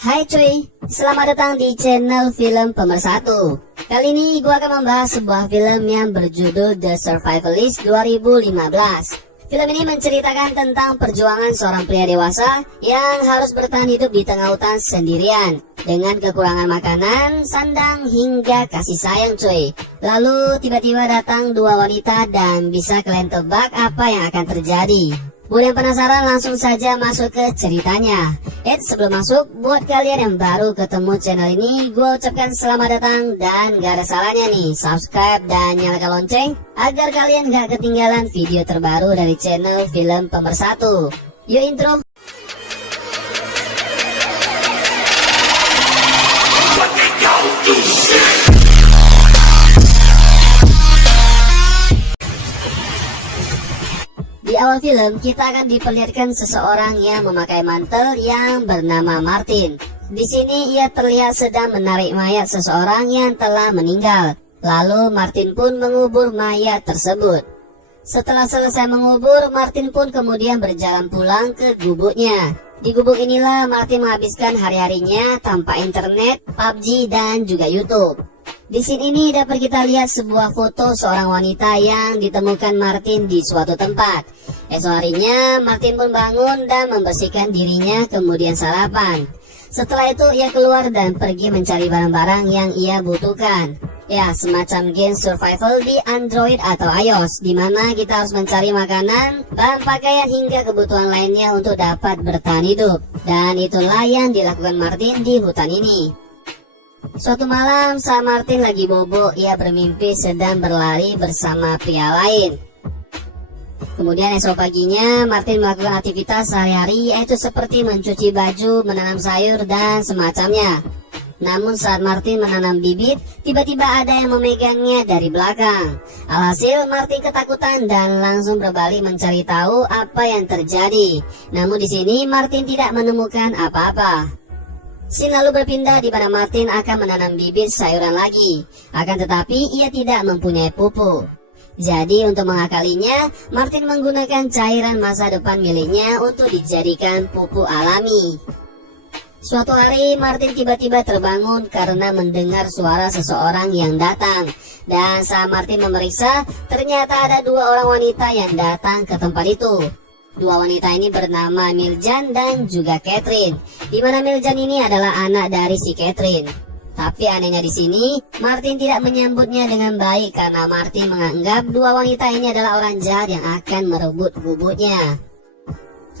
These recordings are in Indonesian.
Hai cuy, selamat datang di channel Film Pemersatu. Kali ini gue akan membahas sebuah film yang berjudul The Survivalist 2015. Film ini menceritakan tentang perjuangan seorang pria dewasa yang harus bertahan hidup di tengah hutan sendirian dengan kekurangan makanan, sandang, hingga kasih sayang cuy. Lalu tiba-tiba datang dua wanita dan bisa kalian tebak apa yang akan terjadi. Buat yang penasaran langsung saja masuk ke ceritanya. Sebelum masuk, buat kalian yang baru ketemu channel ini, gue ucapkan selamat datang dan gak ada salahnya nih subscribe dan nyalakan lonceng agar kalian gak ketinggalan video terbaru dari channel Film Pemersatu. Yuk intro. Di awal film, kita akan diperlihatkan seseorang yang memakai mantel yang bernama Martin. Di sini ia terlihat sedang menarik mayat seseorang yang telah meninggal. Lalu Martin pun mengubur mayat tersebut. Setelah selesai mengubur, Martin pun kemudian berjalan pulang ke gubuknya. Di gubuk inilah Martin menghabiskan hari-harinya tanpa internet, PUBG, dan juga YouTube. Di scene ini dapat kita lihat sebuah foto seorang wanita yang ditemukan Martin di suatu tempat. Esok harinya Martin pun bangun dan membersihkan dirinya kemudian sarapan. Setelah itu ia keluar dan pergi mencari barang-barang yang ia butuhkan. Ya, semacam game survival di Android atau iOS, di mana kita harus mencari makanan, bahan pakaian hingga kebutuhan lainnya untuk dapat bertahan hidup. Dan itulah yang dilakukan Martin di hutan ini. Suatu malam saat Martin lagi bobo, ia bermimpi sedang berlari bersama pria lain. Kemudian esok paginya Martin melakukan aktivitas sehari-hari, yaitu seperti mencuci baju, menanam sayur, dan semacamnya. Namun saat Martin menanam bibit, tiba-tiba ada yang memegangnya dari belakang. Alhasil Martin ketakutan dan langsung berbalik mencari tahu apa yang terjadi. Namun di sini Martin tidak menemukan apa-apa. Scene lalu berpindah di mana Martin akan menanam bibit sayuran lagi. Akan tetapi ia tidak mempunyai pupuk. Jadi untuk mengakalinya, Martin menggunakan cairan masa depan miliknya untuk dijadikan pupuk alami. Suatu hari Martin tiba-tiba terbangun karena mendengar suara seseorang yang datang. Dan saat Martin memeriksa, ternyata ada dua orang wanita yang datang ke tempat itu. Dua wanita ini bernama Miljan dan juga Catherine, di mana Miljan ini adalah anak dari si Catherine. Tapi anehnya di sini, Martin tidak menyambutnya dengan baik karena Martin menganggap dua wanita ini adalah orang jahat yang akan merebut gubuknya.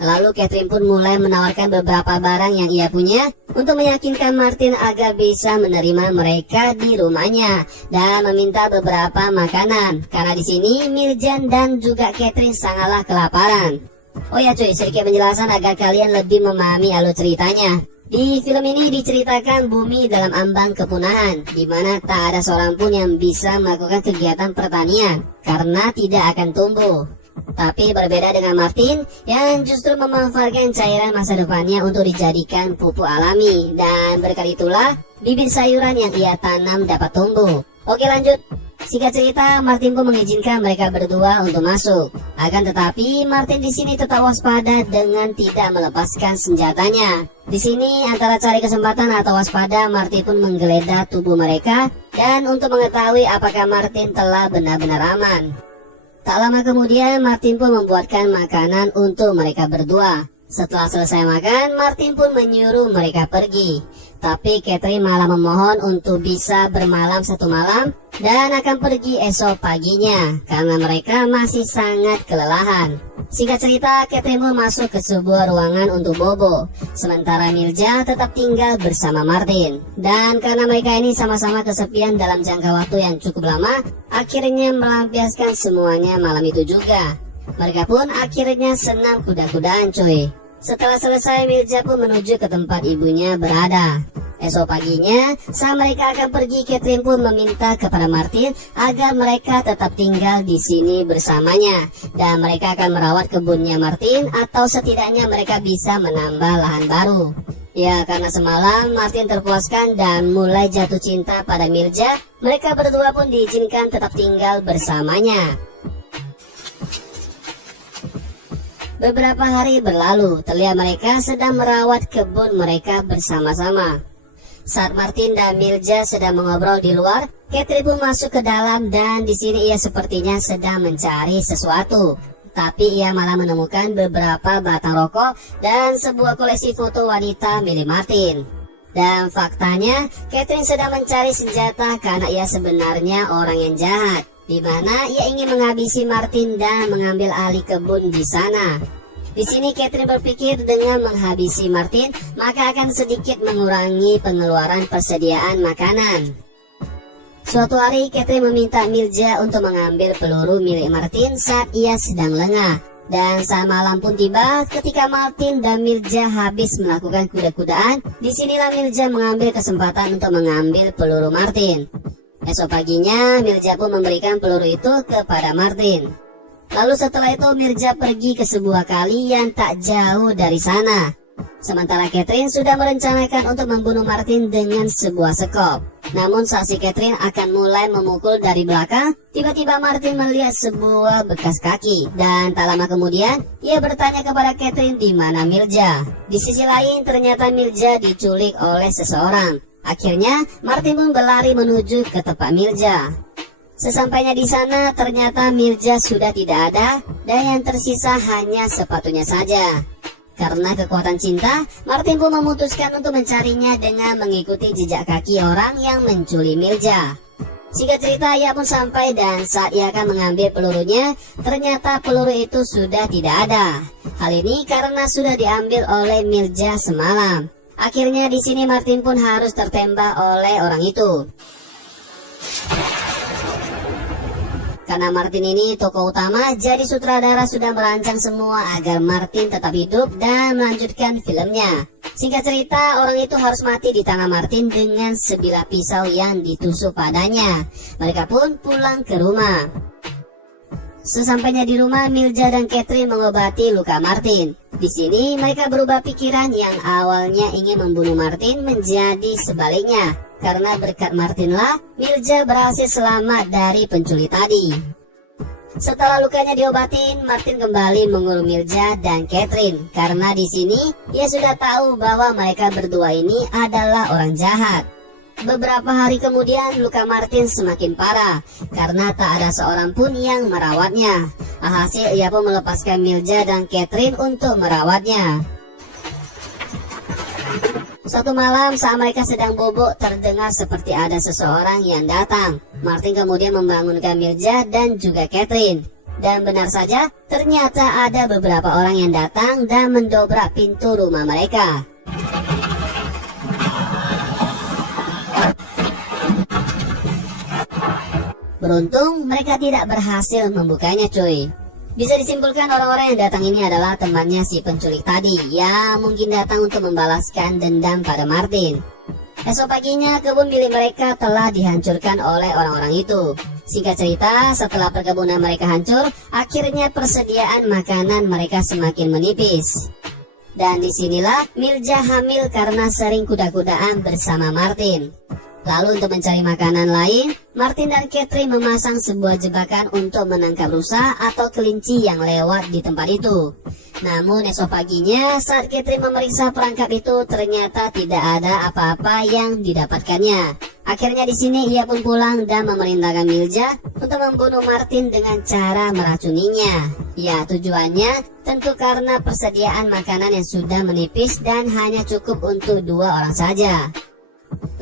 Lalu Catherine pun mulai menawarkan beberapa barang yang ia punya untuk meyakinkan Martin agar bisa menerima mereka di rumahnya dan meminta beberapa makanan. Karena di sini Miljan dan juga Catherine sangatlah kelaparan. Oh ya cuy, sedikit penjelasan agar kalian lebih memahami alur ceritanya. Di film ini diceritakan bumi dalam ambang kepunahan, di mana tak ada seorang pun yang bisa melakukan kegiatan pertanian karena tidak akan tumbuh. Tapi berbeda dengan Martin yang justru memanfaatkan cairan masa depannya untuk dijadikan pupuk alami, dan berkat itulah bibit sayuran yang ia tanam dapat tumbuh. Oke lanjut. Singkat cerita, Martin pun mengizinkan mereka berdua untuk masuk. Akan tetapi, Martin di sini tetap waspada dengan tidak melepaskan senjatanya. Di sini antara cari kesempatan atau waspada, Martin pun menggeledah tubuh mereka dan untuk mengetahui apakah Martin telah benar-benar aman. Tak lama kemudian, Martin pun membuatkan makanan untuk mereka berdua. Setelah selesai makan, Martin pun menyuruh mereka pergi. Tapi Catherine malah memohon untuk bisa bermalam satu malam dan akan pergi esok paginya karena mereka masih sangat kelelahan. Singkat cerita, Catherine pun masuk ke sebuah ruangan untuk bobo, sementara Milja tetap tinggal bersama Martin. Dan karena mereka ini sama-sama kesepian dalam jangka waktu yang cukup lama, akhirnya melampiaskan semuanya malam itu juga. Mereka pun akhirnya senam kuda-kudaan cuy. Setelah selesai, Milja pun menuju ke tempat ibunya berada. Esok paginya, saat mereka akan pergi, Catherine pun meminta kepada Martin agar mereka tetap tinggal di sini bersamanya. Dan mereka akan merawat kebunnya Martin atau setidaknya mereka bisa menambah lahan baru. Ya, karena semalam Martin terpuaskan dan mulai jatuh cinta pada Milja, mereka berdua pun diizinkan tetap tinggal bersamanya. Beberapa hari berlalu, terlihat mereka sedang merawat kebun mereka bersama-sama. Saat Martin dan Mirza sedang mengobrol di luar, Catherine pun masuk ke dalam dan di sini ia sepertinya sedang mencari sesuatu. Tapi ia malah menemukan beberapa batang rokok dan sebuah koleksi foto wanita milik Martin. Dan faktanya, Catherine sedang mencari senjata karena ia sebenarnya orang yang jahat, di mana ia ingin menghabisi Martin dan mengambil alih kebun di sana. Di sini Catherine berpikir dengan menghabisi Martin, maka akan sedikit mengurangi pengeluaran persediaan makanan. Suatu hari Catherine meminta Mirza untuk mengambil peluru milik Martin saat ia sedang lengah. Dan saat malam pun tiba, ketika Martin dan Mirza habis melakukan kuda-kudaan, disinilah Mirza mengambil kesempatan untuk mengambil peluru Martin. Esok paginya, Mirza pun memberikan peluru itu kepada Martin. Lalu setelah itu Mirza pergi ke sebuah kali yang tak jauh dari sana. Sementara Catherine sudah merencanakan untuk membunuh Martin dengan sebuah sekop. Namun saat si Catherine akan mulai memukul dari belakang, tiba-tiba Martin melihat sebuah bekas kaki. Dan tak lama kemudian, ia bertanya kepada Catherine di mana Mirza. Di sisi lain ternyata Mirza diculik oleh seseorang. Akhirnya Martin pun berlari menuju ke tempat Mirza. Sesampainya di sana ternyata Mirza sudah tidak ada dan yang tersisa hanya sepatunya saja. Karena kekuatan cinta, Martin pun memutuskan untuk mencarinya dengan mengikuti jejak kaki orang yang menculik Mirza. Singkat cerita, ia pun sampai dan saat ia akan mengambil pelurunya, ternyata peluru itu sudah tidak ada. Hal ini karena sudah diambil oleh Mirza semalam. Akhirnya di sini Martin pun harus tertembak oleh orang itu. Karena Martin ini tokoh utama, jadi sutradara sudah merancang semua agar Martin tetap hidup dan melanjutkan filmnya. Singkat cerita, orang itu harus mati di tangan Martin dengan sebilah pisau yang ditusuk padanya. Mereka pun pulang ke rumah. Sesampainya di rumah, Mirza dan Catherine mengobati luka Martin. Di sini mereka berubah pikiran yang awalnya ingin membunuh Martin menjadi sebaliknya. Karena berkat Martinlah, Mirza berhasil selamat dari penculik tadi. Setelah lukanya diobatin, Martin kembali mengurung Mirza dan Catherine. Karena di sini, ia sudah tahu bahwa mereka berdua ini adalah orang jahat. Beberapa hari kemudian, luka Martin semakin parah. Karena tak ada seorang pun yang merawatnya. Alhasil, ia pun melepaskan Mirza dan Catherine untuk merawatnya. Suatu malam saat mereka sedang bobok, terdengar seperti ada seseorang yang datang. Martin kemudian membangunkan Mirza dan juga Catherine. Dan benar saja, ternyata ada beberapa orang yang datang dan mendobrak pintu rumah mereka. Beruntung mereka tidak berhasil membukanya, cuy. Bisa disimpulkan orang-orang yang datang ini adalah temannya si penculik tadi, yang mungkin datang untuk membalaskan dendam pada Martin. Esok paginya kebun milik mereka telah dihancurkan oleh orang-orang itu. Singkat cerita, setelah perkebunan mereka hancur, akhirnya persediaan makanan mereka semakin menipis. Dan disinilah Mirza hamil karena sering kuda-kudaan bersama Martin. Lalu untuk mencari makanan lain, Martin dan Catherine memasang sebuah jebakan untuk menangkap rusa atau kelinci yang lewat di tempat itu. Namun esok paginya saat Catherine memeriksa perangkap itu, ternyata tidak ada apa-apa yang didapatkannya. Akhirnya di sini ia pun pulang dan memerintahkan Mirza untuk membunuh Martin dengan cara meracuninya. Ya, tujuannya tentu karena persediaan makanan yang sudah menipis dan hanya cukup untuk 2 orang saja.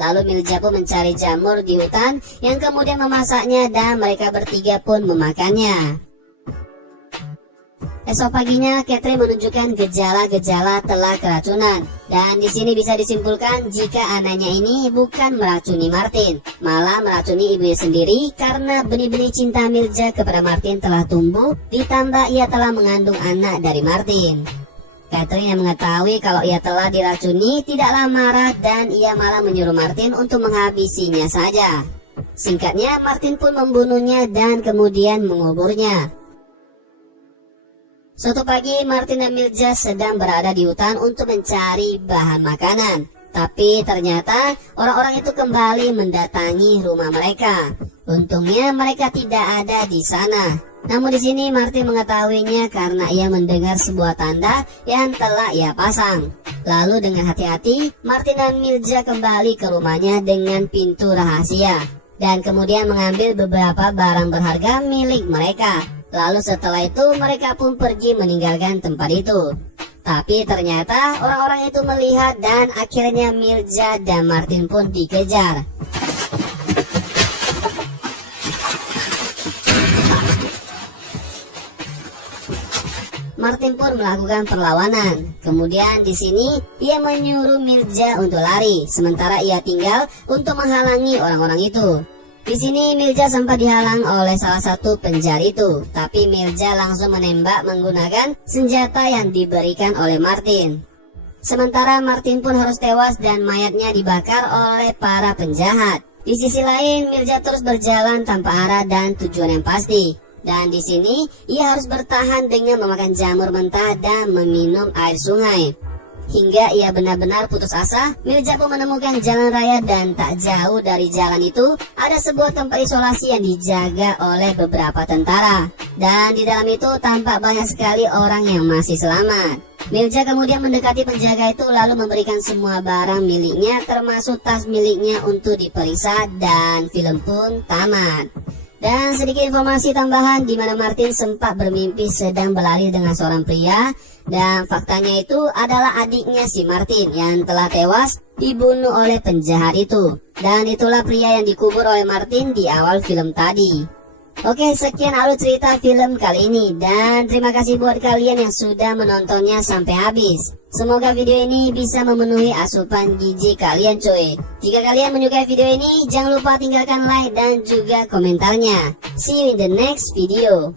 Lalu Mirza pun mencari jamur di hutan yang kemudian memasaknya dan mereka bertiga pun memakannya. Esok paginya Catherine menunjukkan gejala-gejala telah keracunan. Dan di sini bisa disimpulkan jika anaknya ini bukan meracuni Martin, malah meracuni ibunya sendiri karena benih-benih cinta Mirza kepada Martin telah tumbuh, ditambah ia telah mengandung anak dari Martin. Catherine yang mengetahui kalau ia telah diracuni tidaklah marah dan ia malah menyuruh Martin untuk menghabisinya saja. Singkatnya, Martin pun membunuhnya dan kemudian menguburnya. Suatu pagi, Martin dan Mirza sedang berada di hutan untuk mencari bahan makanan. Tapi ternyata orang-orang itu kembali mendatangi rumah mereka. Untungnya mereka tidak ada di sana. Namun di sini Martin mengetahuinya karena ia mendengar sebuah tanda yang telah ia pasang. Lalu dengan hati-hati, Martin dan Mirza kembali ke rumahnya dengan pintu rahasia dan kemudian mengambil beberapa barang berharga milik mereka. Lalu setelah itu mereka pun pergi meninggalkan tempat itu. Tapi ternyata orang-orang itu melihat dan akhirnya Mirza dan Martin pun dikejar. Martin pun melakukan perlawanan. Kemudian di sini ia menyuruh Mirza untuk lari, sementara ia tinggal untuk menghalangi orang-orang itu. Di sini Mirza sempat dihalang oleh salah satu penjahat itu, tapi Mirza langsung menembak menggunakan senjata yang diberikan oleh Martin. Sementara Martin pun harus tewas dan mayatnya dibakar oleh para penjahat. Di sisi lain, Mirza terus berjalan tanpa arah dan tujuan yang pasti. Dan di sini ia harus bertahan dengan memakan jamur mentah dan meminum air sungai. Hingga ia benar-benar putus asa, Mirza pun menemukan jalan raya dan tak jauh dari jalan itu ada sebuah tempat isolasi yang dijaga oleh beberapa tentara. Dan di dalam itu tampak banyak sekali orang yang masih selamat. Mirza kemudian mendekati penjaga itu lalu memberikan semua barang miliknya termasuk tas miliknya untuk diperiksa dan film pun tamat. Dan sedikit informasi tambahan di mana Martin sempat bermimpi sedang berlari dengan seorang pria dan faktanya itu adalah adiknya si Martin yang telah tewas dibunuh oleh penjahat itu. Dan itulah pria yang dikubur oleh Martin di awal film tadi. Oke, sekian alur cerita film kali ini dan terima kasih buat kalian yang sudah menontonnya sampai habis. Semoga video ini bisa memenuhi asupan gizi kalian cuy. Jika kalian menyukai video ini, jangan lupa tinggalkan like dan juga komentarnya. See you in the next video.